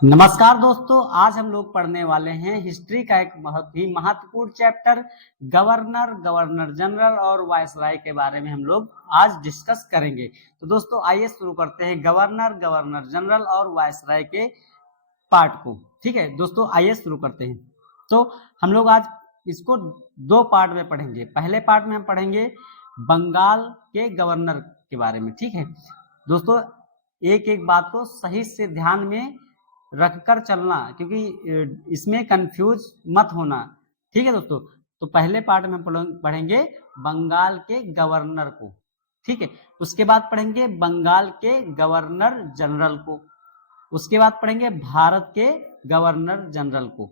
नमस्कार दोस्तों, आज हम लोग पढ़ने वाले हैं हिस्ट्री का एक बहुत ही महत्वपूर्ण चैप्टर गवर्नर जनरल और वायसराय के बारे में हम लोग आज डिस्कस करेंगे। तो दोस्तों आइए शुरू करते हैं गवर्नर जनरल और वायसराय के पार्ट को। ठीक है दोस्तों, आइए शुरू करते हैं। तो हम लोग आज इसको दो पार्ट में पढ़ेंगे। पहले पार्ट में हम पढ़ेंगे बंगाल के गवर्नर के बारे में। ठीक है दोस्तों, एक एक बात को सही से ध्यान में रखकर चलना, क्योंकि इसमें कंफ्यूज मत होना। ठीक है दोस्तों, तो पहले पार्ट में हम पढ़ेंगे बंगाल के गवर्नर को। ठीक है, उसके बाद पढ़ेंगे बंगाल के गवर्नर जनरल को, उसके बाद पढ़ेंगे भारत के गवर्नर जनरल को।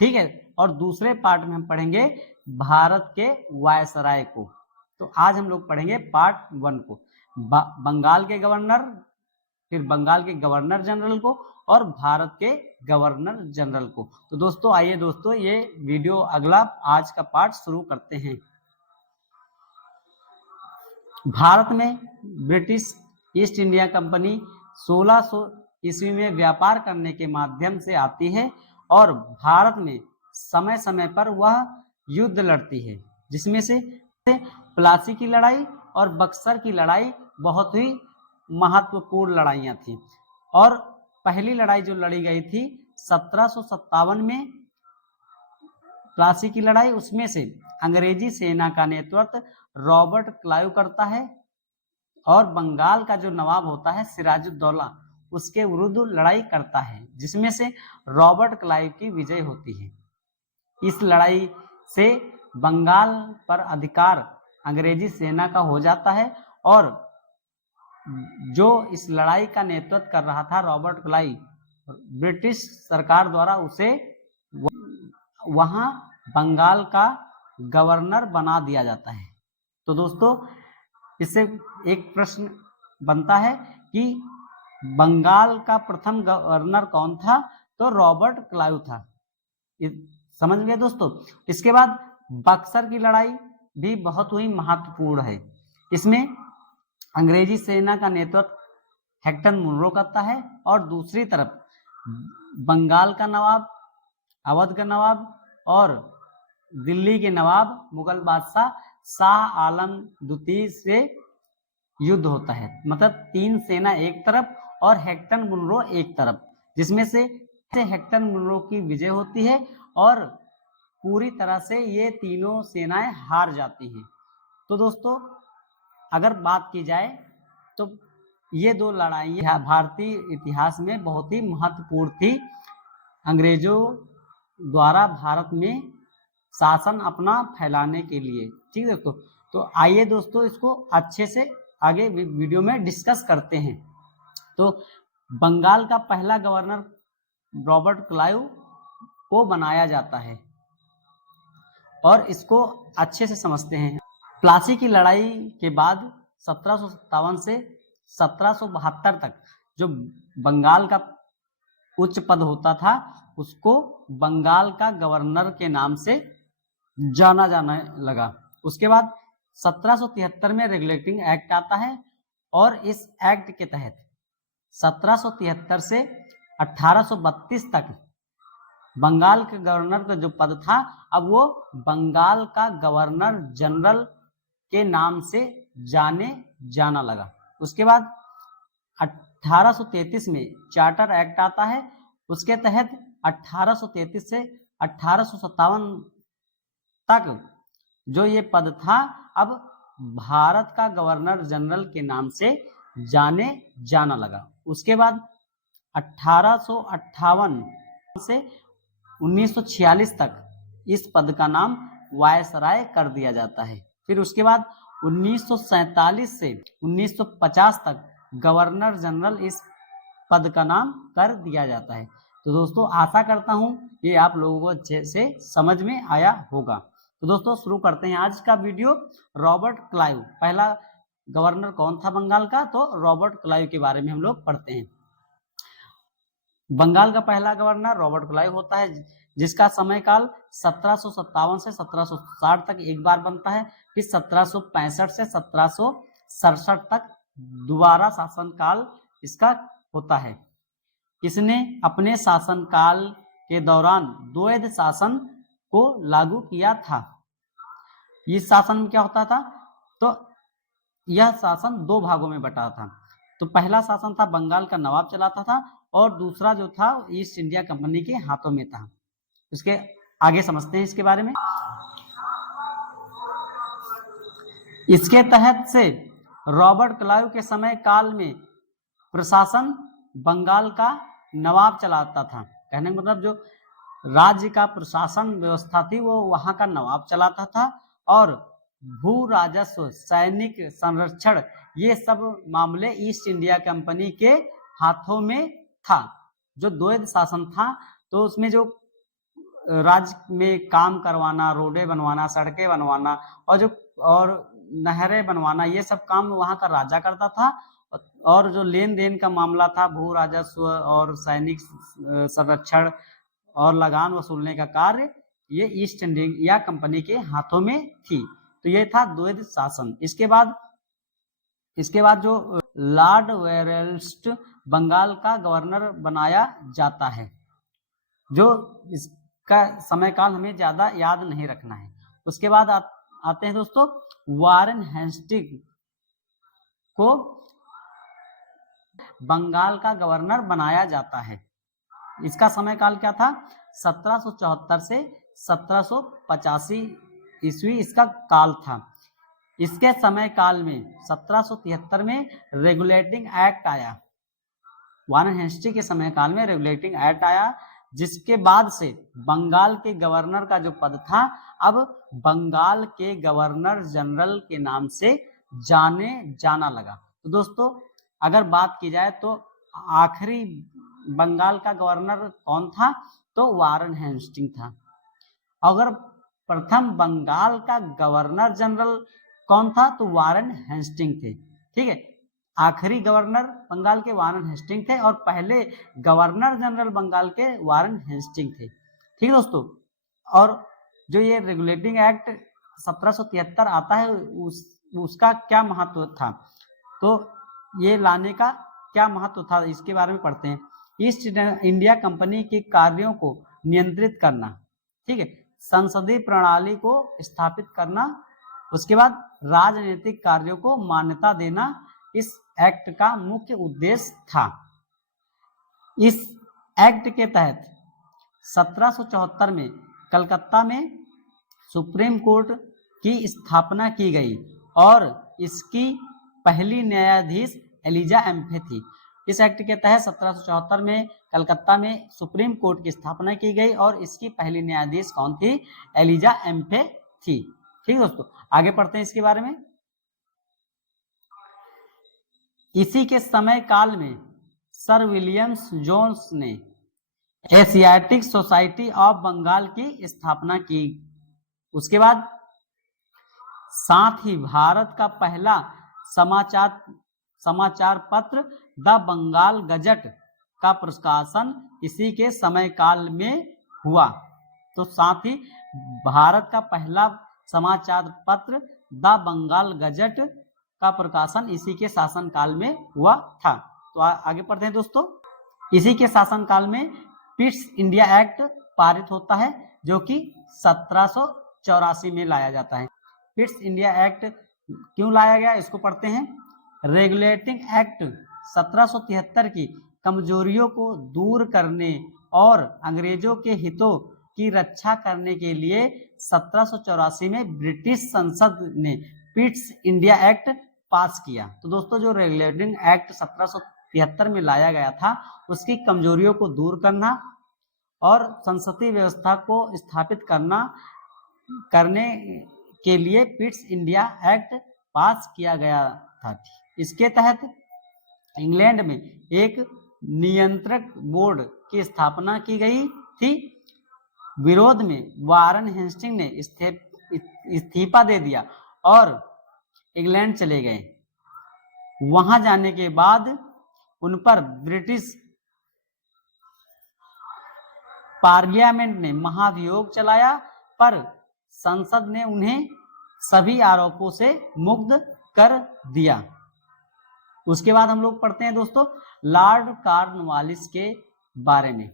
ठीक है, और दूसरे पार्ट में हम पढ़ेंगे भारत के वायसराय को। तो आज हम लोग पढ़ेंगे पार्ट 1 को, बंगाल के गवर्नर, फिर बंगाल के गवर्नर जनरल को और भारत के गवर्नर जनरल को। तो दोस्तों आइए दोस्तों, ये वीडियो अगला आज का पार्ट शुरू करते हैं। भारत में ब्रिटिश ईस्ट इंडिया कंपनी 1600 ईस्वी में व्यापार करने के माध्यम से आती है और भारत में समय समय पर वह युद्ध लड़ती है, जिसमें से प्लासी की लड़ाई और बक्सर की लड़ाई बहुत ही महत्वपूर्ण लड़ाइयां थी। और पहली लड़ाई जो लड़ी गई थी 1757 में, प्लासी की लड़ाई, उसमें से अंग्रेजी सेना का नेतृत्व रॉबर्ट क्लाइव करता है और बंगाल का जो नवाब होता है सिराजुद्दौला उसके विरुद्ध लड़ाई करता है, जिसमें से रॉबर्ट क्लाइव की विजय होती है। इस लड़ाई से बंगाल पर अधिकार अंग्रेजी सेना का हो जाता है और जो इस लड़ाई का नेतृत्व कर रहा था रॉबर्ट क्लाइव, ब्रिटिश सरकार द्वारा उसे वहां बंगाल का गवर्नर बना दिया जाता है। तो दोस्तों इससे एक प्रश्न बनता है कि बंगाल का प्रथम गवर्नर कौन था? तो रॉबर्ट क्लाइव था। समझ गए दोस्तों। इसके बाद बक्सर की लड़ाई भी बहुत ही महत्वपूर्ण है। इसमें अंग्रेजी सेना का नेतृत्व हेक्टर मुनरो करता है और दूसरी तरफ बंगाल का नवाब, अवध का नवाब और दिल्ली के नवाब मुगल बादशाह शाह आलम द्वितीय से युद्ध होता है। मतलब तीन सेना एक तरफ और हेक्टर मुनरो एक तरफ, जिसमें से हेक्टर मुनरो की विजय होती है और पूरी तरह से ये तीनों सेनाएं हार जाती हैं। तो दोस्तों अगर बात की जाए तो ये दो लड़ाइयां भारतीय इतिहास में बहुत ही महत्वपूर्ण थी। अंग्रेजों द्वारा भारत में शासन अपना फैलाने के लिए। ठीक है दोस्तों, तो आइए दोस्तों इसको अच्छे से आगे वीडियो में डिस्कस करते हैं। तो बंगाल का पहला गवर्नर रॉबर्ट क्लाइव को बनाया जाता है और इसको अच्छे से समझते हैं। प्लासी की लड़ाई के बाद 1757 से 1772 तक जो बंगाल का उच्च पद होता था उसको बंगाल का गवर्नर के नाम से जाना जाने लगा। उसके बाद 1773 में रेगुलेटिंग एक्ट आता है और इस एक्ट के तहत 1773 से 1832 तक बंगाल के गवर्नर का जो पद था अब वो बंगाल का गवर्नर जनरल के नाम से जाना लगा। उसके बाद 1833 में चार्टर एक्ट आता है। उसके तहत 1833 से 1857 तक जो ये पद था अब भारत का गवर्नर जनरल के नाम से जाना लगा। उसके बाद 1858 से 1946 तक इस पद का नाम वायसराय कर दिया जाता है। फिर उसके बाद 1947 से 1950 तक गवर्नर जनरल इस पद का नाम कर दिया जाता है। तो दोस्तों आशा करता हूं ये आप लोगों को अच्छे से समझ में आया होगा। तो दोस्तों शुरू करते हैं आज का वीडियो। रॉबर्ट क्लाइव पहला गवर्नर कौन था बंगाल का? तो रॉबर्ट क्लाइव के बारे में हम लोग पढ़ते हैं। बंगाल का पहला गवर्नर रॉबर्ट क्लाइव होता है, जिसका समय काल 1757 से 1760 तक एक बार बनता है। फिर 1765 से 1767 तक दोबारा शासन काल इसका होता है। इसने अपने शासनकाल के दौरान द्वैध शासन को लागू किया था। इस शासन में क्या होता था, तो यह शासन दो भागों में बटा था। तो पहला शासन था बंगाल का नवाब चलाता था और दूसरा जो था ईस्ट इंडिया कंपनी के हाथों में था। इसके आगे समझते हैं इसके बारे में। इसके तहत से रॉबर्ट क्लाइव के समय काल में प्रशासन बंगाल का नवाब चलाता था। कहने का मतलब जो राज्य का प्रशासन व्यवस्था थी वो वहां का नवाब चलाता था, और भू राजस्व, सैनिक संरक्षण, ये सब मामले ईस्ट इंडिया कंपनी के हाथों में था। जो द्वैध शासन था तो उसमें जो राज्य में काम करवाना, रोडें बनवाना, सड़कें बनवाना और नहरें बनवाना, ये सब काम वहां का राजा करता था, और जो लेन देन का मामला था, भू राजस्व और सैनिक संरक्षण और लगान वसूलने का कार्य, ये ईस्ट इंडिया कंपनी के हाथों में थी। तो ये था द्वैध शासन। इसके बाद जो लॉर्ड वेरेल्स्ट बंगाल का गवर्नर बनाया जाता है, जो इसका समय काल हमें ज्यादा याद नहीं रखना है। उसके बाद आते हैं दोस्तों, वारेन हेस्टिंग्स को बंगाल का गवर्नर बनाया जाता है। इसका समय काल क्या था, 1774 से 1785 ईस्वी इसका काल था। इसके समय काल में 1773 में रेगुलेटिंग एक्ट आया। वारेन हेस्टिंग्स के समय काल में रेगुलेटिंग एक्ट आया, जिसके बाद से बंगाल के गवर्नर का जो पद था अब बंगाल के गवर्नर जनरल के नाम से जाना लगा। तो दोस्तों अगर बात की जाए तो आखिरी बंगाल का गवर्नर कौन था, तो वारेन हेस्टिंग्स था। अगर प्रथम बंगाल का गवर्नर जनरल कौन था, तो वारेन हेस्टिंग्स थे। ठीक है, आखिरी गवर्नर बंगाल के वारेन हेस्टिंग्स थे और पहले गवर्नर जनरल बंगाल के वारेन हेस्टिंग्स थे। ठीक है दोस्तों, और जो ये रेगुलेटिंग एक्ट 1773 आता है उसका क्या महत्व था, तो ये लाने का क्या महत्व था इसके बारे में पढ़ते हैं। ईस्ट इंडिया कंपनी के कार्यों को नियंत्रित करना, ठीक है, संसदीय प्रणाली को स्थापित करना, उसके बाद राजनीतिक कार्यों को मान्यता देना इस एक्ट का मुख्य उद्देश्य था। इस एक्ट के तहत 1774 में कलकत्ता में सुप्रीम कोर्ट की स्थापना की गई और इसकी पहली न्यायाधीश एलिजा एम्फे थी। इस एक्ट के तहत 1774 में कलकत्ता में सुप्रीम कोर्ट की स्थापना की गई और इसकी पहली न्यायाधीश कौन थी, एलिजा एम्फे थी। ठीक दोस्तों, आगे पढ़ते हैं इसके बारे में। इसी के समय काल में सर विलियम्स जोन्स ने एशियाटिक सोसाइटी ऑफ बंगाल की स्थापना की। उसके बाद साथ ही भारत का पहला समाचार पत्र द बंगाल गजट का प्रकाशन इसी के समय काल में हुआ। तो साथ ही भारत का पहला समाचार पत्र द बंगाल गजट का प्रकाशन इसी के शासनकाल में हुआ था। तो आगे पढ़ते हैं दोस्तों। इसी के शासनकाल में पिट्स इंडिया एक्ट पारित होता है, जो कि 1784 में लाया जाता है। पिट्स इंडिया एक्ट क्यों लाया गया, इसको पढ़ते हैं। रेगुलेटिंग एक्ट 1773 की कमजोरियों को दूर करने और अंग्रेजों के हितों की रक्षा करने के लिए 1784 में ब्रिटिश संसद ने पिट्स इंडिया एक्ट पास किया। तो दोस्तों जो रेगुलेटिंग एक्ट 1773 में लाया गया था उसकी कमजोरियों को दूर करना और संसदीय व्यवस्था को स्थापित करने के लिए पिट्स इंडिया एक्ट पास किया गया था। इसके तहत इंग्लैंड में एक नियंत्रक बोर्ड की स्थापना की गई थी। विरोध में वारेन हेस्टिंग्स ने इस्तीफा दे दिया और इंग्लैंड चले गए। वहां जाने के बाद उन पर ब्रिटिश पार्लियामेंट ने महाभियोग चलाया, पर संसद ने उन्हें सभी आरोपों से मुक्त कर दिया। उसके बाद हम लोग पढ़ते हैं दोस्तों, लॉर्ड कॉर्नवालिस के बारे में।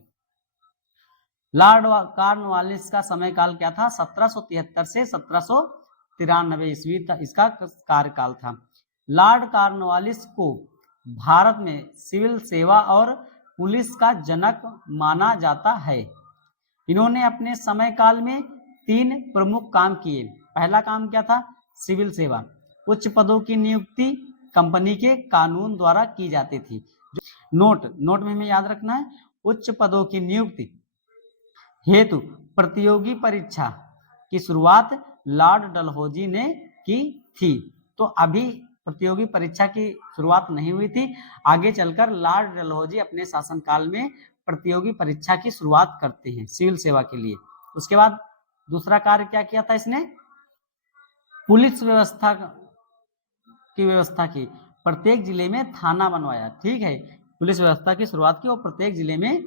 लॉर्ड कॉर्नवालिस का समय काल क्या था? 1773 से 1793 ईस्वी तक इसका कार्यकाल था। लॉर्ड कॉर्नवालिस को भारत में सिविल सेवा और पुलिस का जनक माना जाता है। इन्होंने अपने समय काल में 3 प्रमुख काम किए। पहला काम क्या था? सिविल सेवा। उच्च पदों की नियुक्ति कंपनी के कानून द्वारा की जाती थी। नोट में हमें याद रखना है, उच्च पदों की नियुक्ति हेतु प्रतियोगी परीक्षा की शुरुआत लॉर्ड डलहौजी ने की थी। तो अभी प्रतियोगी परीक्षा की शुरुआत नहीं हुई थी, आगे चलकर लॉर्ड डलहौजी अपने शासनकाल में प्रतियोगी परीक्षा की शुरुआत करते हैं सिविल सेवा के लिए। उसके बाद दूसरा कार्य क्या किया था इसने? पुलिस व्यवस्था की व्यवस्था की। प्रत्येक जिले में थाना बनवाया। ठीक है, पुलिस व्यवस्था की शुरुआत की और प्रत्येक जिले में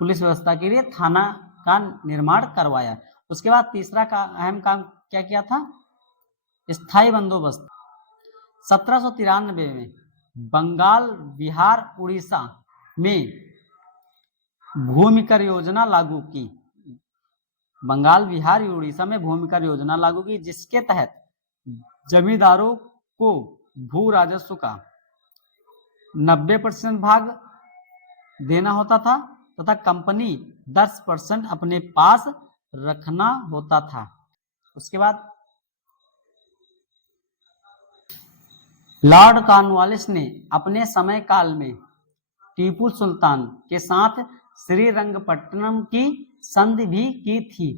पुलिस व्यवस्था के लिए थाना का निर्माण करवाया। उसके बाद तीसरा अहम काम क्या किया था? स्थायी बंदोबस्त। 1793 में बंगाल, बिहार, उड़ीसा में भूमि कर योजना लागू की। बंगाल, बिहार, उड़ीसा में भूमि कर योजना लागू की, जिसके तहत जमींदारों को भू राजस्व का 90% भाग देना होता था तथा कंपनी 10% अपने पास रखना होता था। उसके बाद लॉर्ड कॉर्नवालिस ने अपने समय काल में टीपू सुल्तान के साथ श्रीरंगपट्टनम की संधि भी की थी।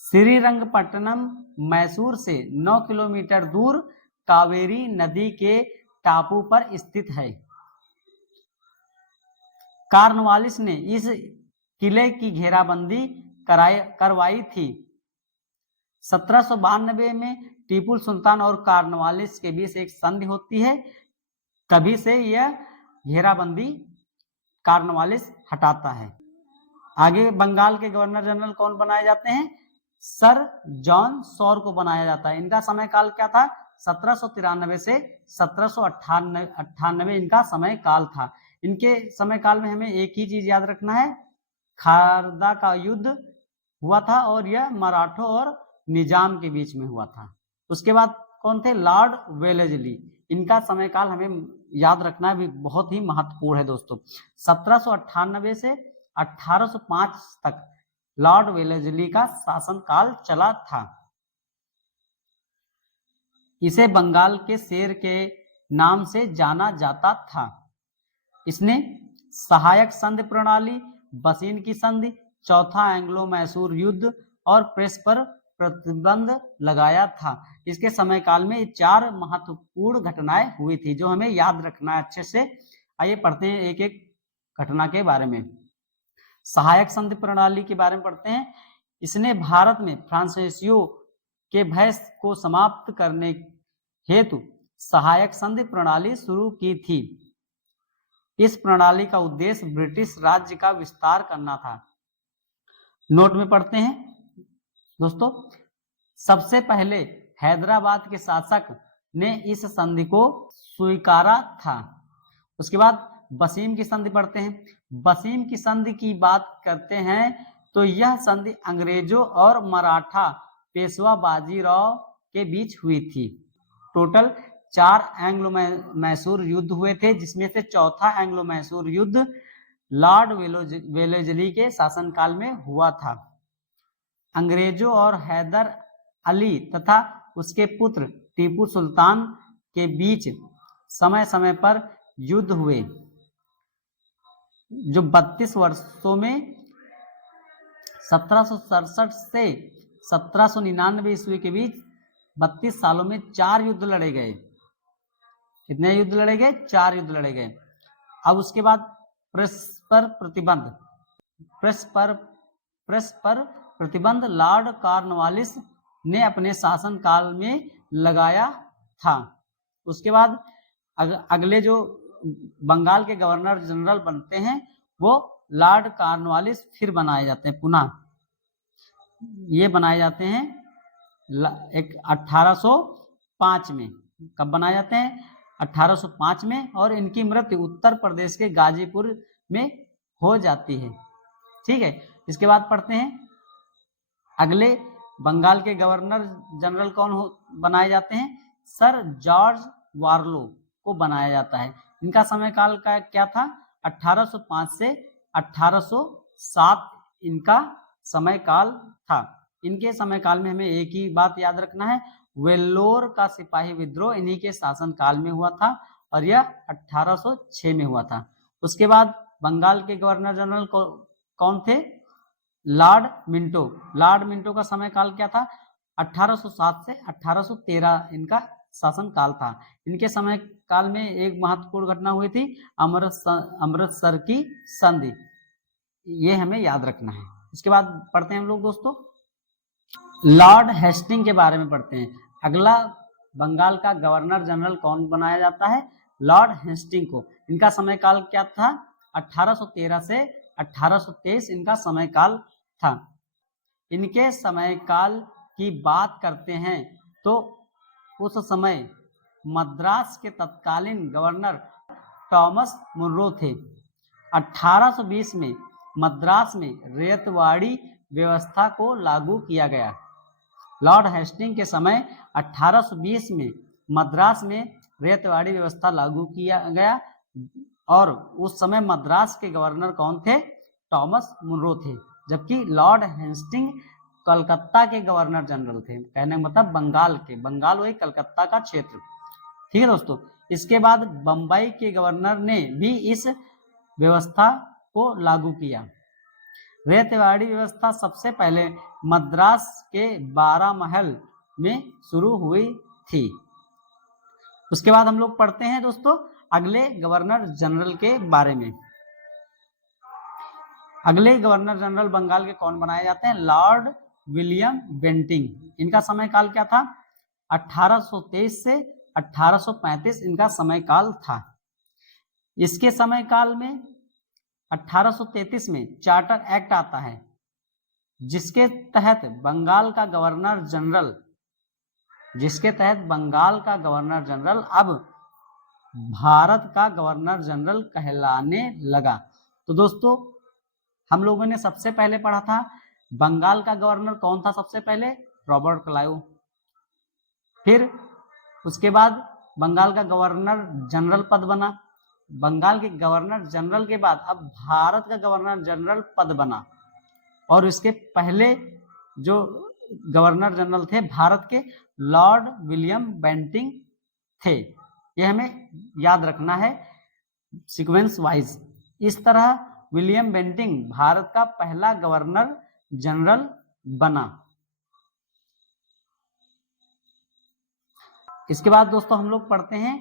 श्रीरंगपट्टनम मैसूर से 9 किलोमीटर दूर कावेरी नदी के टापू पर स्थित है। कॉर्नवालिस ने इस किले की घेराबंदी करवाई थी। 1792 में टीपू सुल्तान और कॉर्नवालिस के बीच एक संधि होती है, तभी से यह घेराबंदी कॉर्नवालिस हटाता है। आगे बंगाल के गवर्नर जनरल कौन बनाए जाते हैं? सर जॉन सॉर को बनाया जाता है। इनका समय काल क्या था? 1793 से 1798 इनका समय काल था। इनके समय काल में हमें एक ही चीज याद रखना है, खारदा का युद्ध हुआ था और यह मराठों और निजाम के बीच में हुआ था। उसके बाद कौन थे? Lord Wellesley. इनका समय काल हमें याद रखना भी बहुत ही महत्वपूर्ण है दोस्तों। 1798 से 1805 तक लॉर्ड वेलेस्ली का शासनकाल चला था। इसे बंगाल के शेर के नाम से जाना जाता था। इसने सहायक संधि प्रणाली, बसीन की संधि, चौथा एंग्लो मैसूर युद्ध और प्रेस पर प्रतिबंध लगाया था। इसके समय काल में 4 महत्वपूर्ण घटनाएं हुई थी जो हमें याद रखना है अच्छे से। आइए पढ़ते हैं एक एक घटना के बारे में। सहायक संधि प्रणाली के बारे में पढ़ते हैं। इसने भारत में फ्रांसीसियों के भय को समाप्त करने हेतु सहायक संधि प्रणाली शुरू की थी। इस प्रणाली का उद्देश्य ब्रिटिश राज्य का विस्तार करना था। नोट में पढ़ते हैं दोस्तों। सबसे पहले हैदराबाद के शासक ने इस संधि को स्वीकारा था। उसके बाद बसीम की संधि पढ़ते हैं। बसीम की संधि की बात करते हैं तो यह संधि अंग्रेजों और मराठा पेशवा बाजीराव के बीच हुई थी। टोटल 4 एंग्लो मैसूर युद्ध हुए थे, जिसमें से चौथा एंग्लो मैसूर युद्ध लॉर्ड वेलेस्ली के शासनकाल में हुआ था। अंग्रेजों और हैदर अली तथा उसके पुत्र टीपू सुल्तान के बीच समय समय पर युद्ध हुए, जो 32 वर्षों में 1767 से 1799 ईस्वी के बीच 32 सालों में 4 युद्ध लड़े गए। कितने युद्ध लड़े गए? 4 युद्ध लड़े गए। अब उसके बाद प्रेस पर प्रतिबंध लॉर्ड कॉर्नवालिस ने अपने शासन काल में लगाया था। उसके बाद अगले जो बंगाल के गवर्नर जनरल बनते हैं वो लॉर्ड कॉर्नवालिस फिर बनाए जाते हैं, पुनः ये बनाए जाते हैं 1805 में। कब बनाए जाते हैं? 1805 में। और इनकी मृत्यु उत्तर प्रदेश के गाजीपुर में हो जाती है। ठीक है, इसके बाद पढ़ते हैं अगले बंगाल के गवर्नर जनरल कौन बनाए जाते हैं? सर जॉर्ज वार्लो को बनाया जाता है। इनका समय काल का क्या था? 1805 से 1807 इनका समय काल था। इनके समय काल में हमें एक ही बात याद रखना है, वेल्लोर का सिपाही विद्रोह इन्हीं के शासन काल में हुआ था और यह 1806 में हुआ था। उसके बाद बंगाल के गवर्नर जनरल कौन थे? Lord Minto. लॉर्ड मिंटो का समय काल क्या था? 1807 से 1813 इनका शासन काल था। इनके समय काल में एक महत्वपूर्ण घटना हुई थी, अमृतसर की संधि, ये हमें याद रखना है। इसके बाद पढ़ते हैं हम लोग दोस्तों लॉर्ड हेस्टिंग के बारे में पढ़ते हैं। अगला बंगाल का गवर्नर जनरल कौन बनाया जाता है? लॉर्ड हेस्टिंग को। इनका समय काल क्या था? 1813 से 1823 इनका समय काल था। इनके समय काल की बात करते हैं तो उस समय मद्रास के तत्कालीन गवर्नर थॉमस मुनरो थे। 1820 में मद्रास में रैयतवाड़ी व्यवस्था को लागू किया गया। लॉर्ड हेस्टिंग के समय 1820 में मद्रास में रैयतवाड़ी व्यवस्था लागू किया गया और उस समय मद्रास के गवर्नर कौन थे? थॉमस मुनरो थे। जबकि लॉर्ड हेस्टिंग कलकत्ता के गवर्नर जनरल थे। कहने का मतलब बंगाल वही कलकत्ता का क्षेत्र। ठीक है दोस्तों, इसके बाद बंबई के गवर्नर ने भी इस व्यवस्था को लागू किया। रैयतवाड़ी व्यवस्था सबसे पहले मद्रास के 12 महल में शुरू हुई थी। उसके बाद हम लोग पढ़ते हैं दोस्तों अगले गवर्नर जनरल के बारे में। अगले गवर्नर जनरल बंगाल के कौन बनाए जाते हैं? Lord William Bentinck. इनका समय काल क्या था? 1823 से 1835 इनका समय काल था। इसके समय काल में 1833 में चार्टर एक्ट आता है जिसके तहत बंगाल का गवर्नर जनरल अब भारत का गवर्नर जनरल कहलाने लगा। तो दोस्तों हम लोगों ने सबसे पहले पढ़ा था बंगाल का गवर्नर कौन था? सबसे पहले रॉबर्ट क्लाइव। फिर उसके बाद बंगाल का गवर्नर जनरल पद बना। बंगाल के गवर्नर जनरल के बाद अब भारत का गवर्नर जनरल पद बना और इसके पहले जो गवर्नर जनरल थे भारत के लॉर्ड विलियम बेंटिंग थे। यह हमें याद रखना है सीक्वेंस वाइज। इस तरह विलियम बेंटिंग भारत का पहला गवर्नर जनरल बना। इसके बाद दोस्तों हम लोग पढ़ते हैं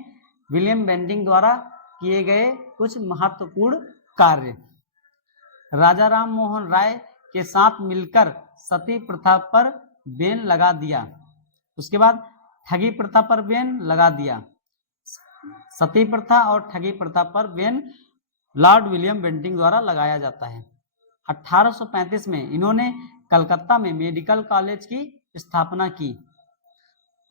विलियम बेंटिंग द्वारा किए गए कुछ महत्वपूर्ण कार्य। राजा राम मोहन राय के साथ मिलकर सती प्रथा पर बैन लगा दिया। उसके बाद ठगी प्रथा पर बैन लगा दिया। सती प्रथा और ठगी प्रथा पर बैन लॉर्ड विलियम बेंटिंग द्वारा लगाया जाता है। 1835 में इन्होंने कलकत्ता में मेडिकल कॉलेज की स्थापना की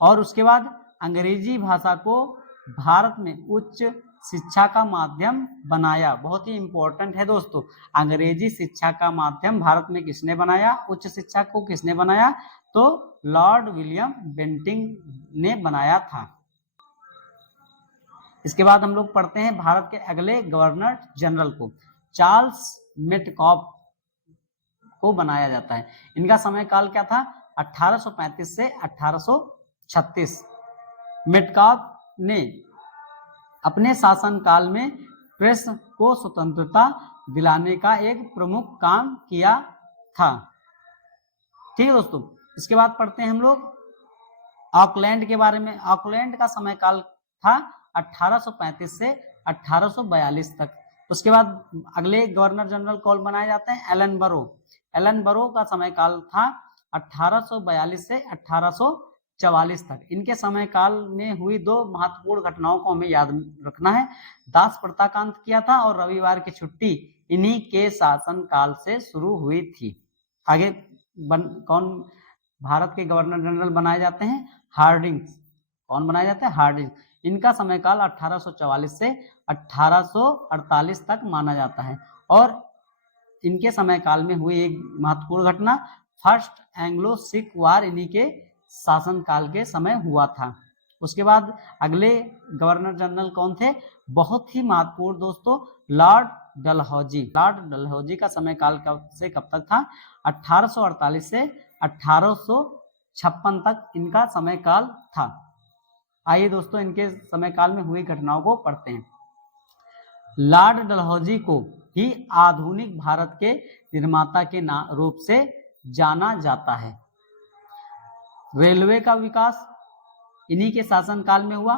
और उसके बाद अंग्रेजी भाषा को भारत में उच्च शिक्षा का माध्यम बनाया। बहुत ही इंपॉर्टेंट है दोस्तों, अंग्रेजी शिक्षा का माध्यम भारत में किसने बनाया? उच्च शिक्षा को किसने बनाया? तो लॉर्ड विलियम बेंटिंग ने बनाया था। इसके बाद हम लोग पढ़ते हैं भारत के अगले गवर्नर जनरल को चार्ल्स मेटकॉफ को बनाया जाता है। इनका समय काल क्या था? 1835 से 1836। मेटकॉफ ने अपने शासन काल में प्रेस को स्वतंत्रता दिलाने का एक प्रमुख काम किया था। ठीक है दोस्तों, इसके बाद पढ़ते हैं हम लोग ऑकलैंड के बारे में। ऑकलैंड का समय काल था 1835 से 1842 तक। उसके बाद अगले गवर्नर जनरल कौन बनाए जाते हैं? एलन बरो। एलन बरो का समय काल था 1842 से 1844 तक। इनके समय काल में हुई दो महत्वपूर्ण घटनाओं को हमें याद रखना है। दास प्रथा का अंत किया था और रविवार की छुट्टी इन्हीं के शासन काल से शुरू हुई थी। आगे कौन भारत के गवर्नर जनरल बनाए जाते हैं? हार्डिंग्स। कौन बनाए जाते हैं? हार्डिंग्स। इनका समय काल 1844 से 1848 तक माना जाता है। और इनके समय काल में हुई एक महत्वपूर्ण घटना फर्स्ट एंग्लो सिख वार इन्हीं के शासन काल के समय हुआ था। उसके बाद अगले गवर्नर जनरल कौन थे? बहुत ही महत्वपूर्ण दोस्तों, लॉर्ड डलहौजी। लॉर्ड डलहौजी का समय काल कब से कब तक था? 1848 से 1856 तक इनका समय काल था। आइए दोस्तों इनके समय काल में हुई घटनाओं को पढ़ते हैं। लॉर्ड डलहौजी को ही आधुनिक भारत के निर्माता के रूप से जाना जाता है। रेलवे का विकास इन्हीं के शासनकाल में हुआ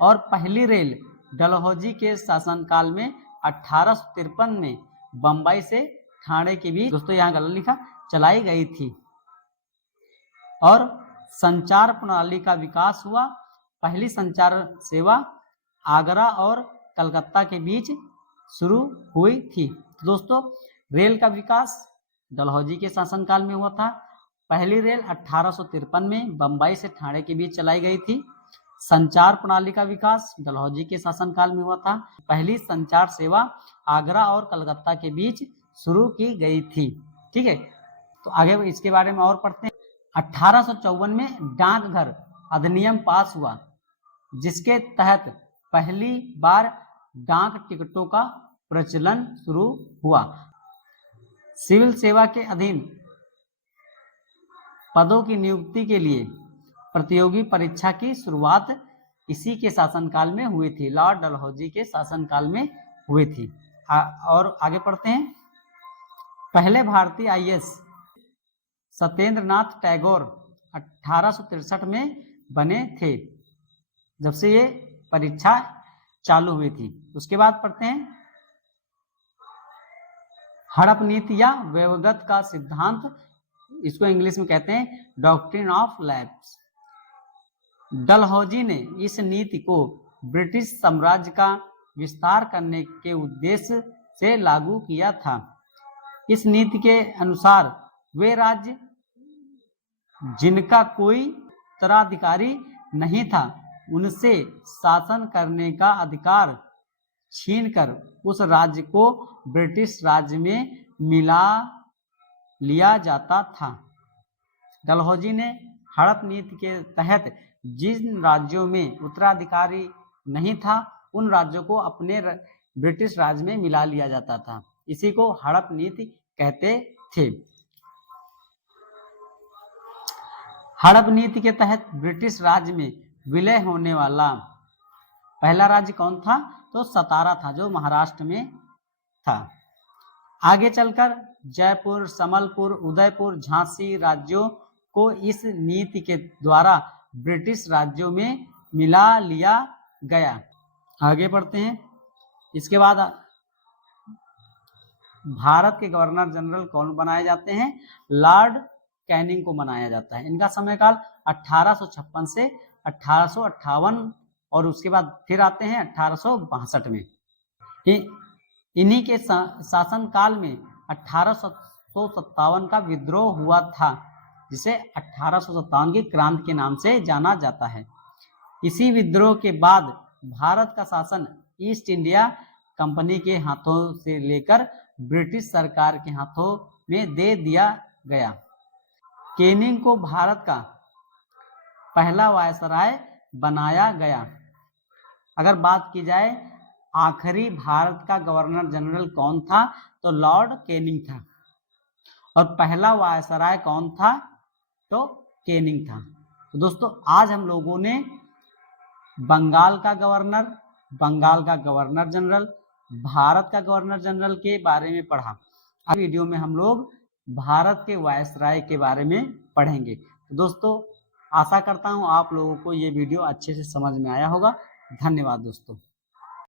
और पहली रेल डलहौजी के शासनकाल में 1853 में बंबई से ठाणे के बीच, दोस्तों यहाँ गलत लिखा, चलाई गई थी। और संचार प्रणाली का विकास हुआ। पहली संचार सेवा आगरा और कलकत्ता के बीच शुरू हुई थी। दोस्तों रेल का विकास डलहौजी के शासनकाल में हुआ था। पहली रेल 1853 में बंबई से ठाणे के बीच चलाई गई थी। संचार प्रणाली का विकास डलहौजी के शासनकाल में हुआ था। पहली संचार सेवा आगरा और कलकत्ता के बीच शुरू की गई थी। ठीक है, तो आगे इसके बारे में और पढ़ते हैं। 1854 में डाकघर अधिनियम पास हुआ, जिसके तहत पहली बार डाक टिकटों का प्रचलन शुरू हुआ। सिविल सेवा के अधीन पदों की नियुक्ति के लिए प्रतियोगी परीक्षा की शुरुआत इसी के शासनकाल में हुई थी, लॉर्ड डलहौजी के शासनकाल में हुई थी। और आगे पढ़ते हैं। पहले भारतीय आईएएस सत्येंद्र नाथ टैगोर 1863 में बने थे, जब से ये परीक्षा चालू हुई थी। उसके बाद पढ़ते हैं हड़प नीति या व्यवगत का सिद्धांत, इसको इंग्लिश में कहते हैं डॉक्ट्रिन ऑफ लैप्स। डलहौजी ने इस नीति को ब्रिटिश साम्राज्य का विस्तार करने के उद्देश्य से लागू किया था। इस नीति के अनुसार वे राज्य जिनका कोई उत्तराधिकारी नहीं था, उनसे शासन करने का अधिकार छीनकर उस राज्य को ब्रिटिश राज्य में मिला लिया जाता था। डलहौजी ने हड़प नीति के तहत जिन राज्यों में उत्तराधिकारी नहीं था, उन राज्यों को अपने ब्रिटिश राज्य में मिला लिया जाता था। इसी को हड़प नीति कहते थे। हड़प नीति के तहत ब्रिटिश राज्य में विलय होने वाला पहला राज्य कौन था? तो सतारा था, जो महाराष्ट्र में था। आगे चलकर जयपुर, समलपुर, उदयपुर, झांसी राज्यों को इस नीति के द्वारा ब्रिटिश राज्यों में मिला लिया गया। आगे बढ़ते हैं। इसके बाद भारत के गवर्नर जनरल कौन बनाए जाते हैं? लॉर्ड कैनिंग को बनाया जाता है। इनका समय काल 1856 से 1858 और उसके बाद फिर आते हैं 1862 में। इन्हीं के शासन काल में 1857 का विद्रोह हुआ था, जिसे 1857 की क्रांति के नाम से जाना जाता है। इसी विद्रोह के बाद भारत का शासन ईस्ट इंडिया कंपनी के हाथों से लेकर ब्रिटिश सरकार के हाथों में दे दिया गया। कैनिंग को भारत का पहला वायसराय बनाया गया। अगर बात की जाए आखिरी भारत का गवर्नर जनरल कौन था, तो लॉर्ड कैनिंग था। और पहला वायसराय कौन था? तो कैनिंग था। तो दोस्तों आज हम लोगों ने बंगाल का गवर्नर, बंगाल का गवर्नर जनरल, भारत का गवर्नर जनरल के बारे में पढ़ा। आज वीडियो में हम लोग भारत के वायसराय के बारे में पढ़ेंगे। तो दोस्तों आशा करता हूँ आप लोगों को ये वीडियो अच्छे से समझ में आया होगा। धन्यवाद दोस्तों।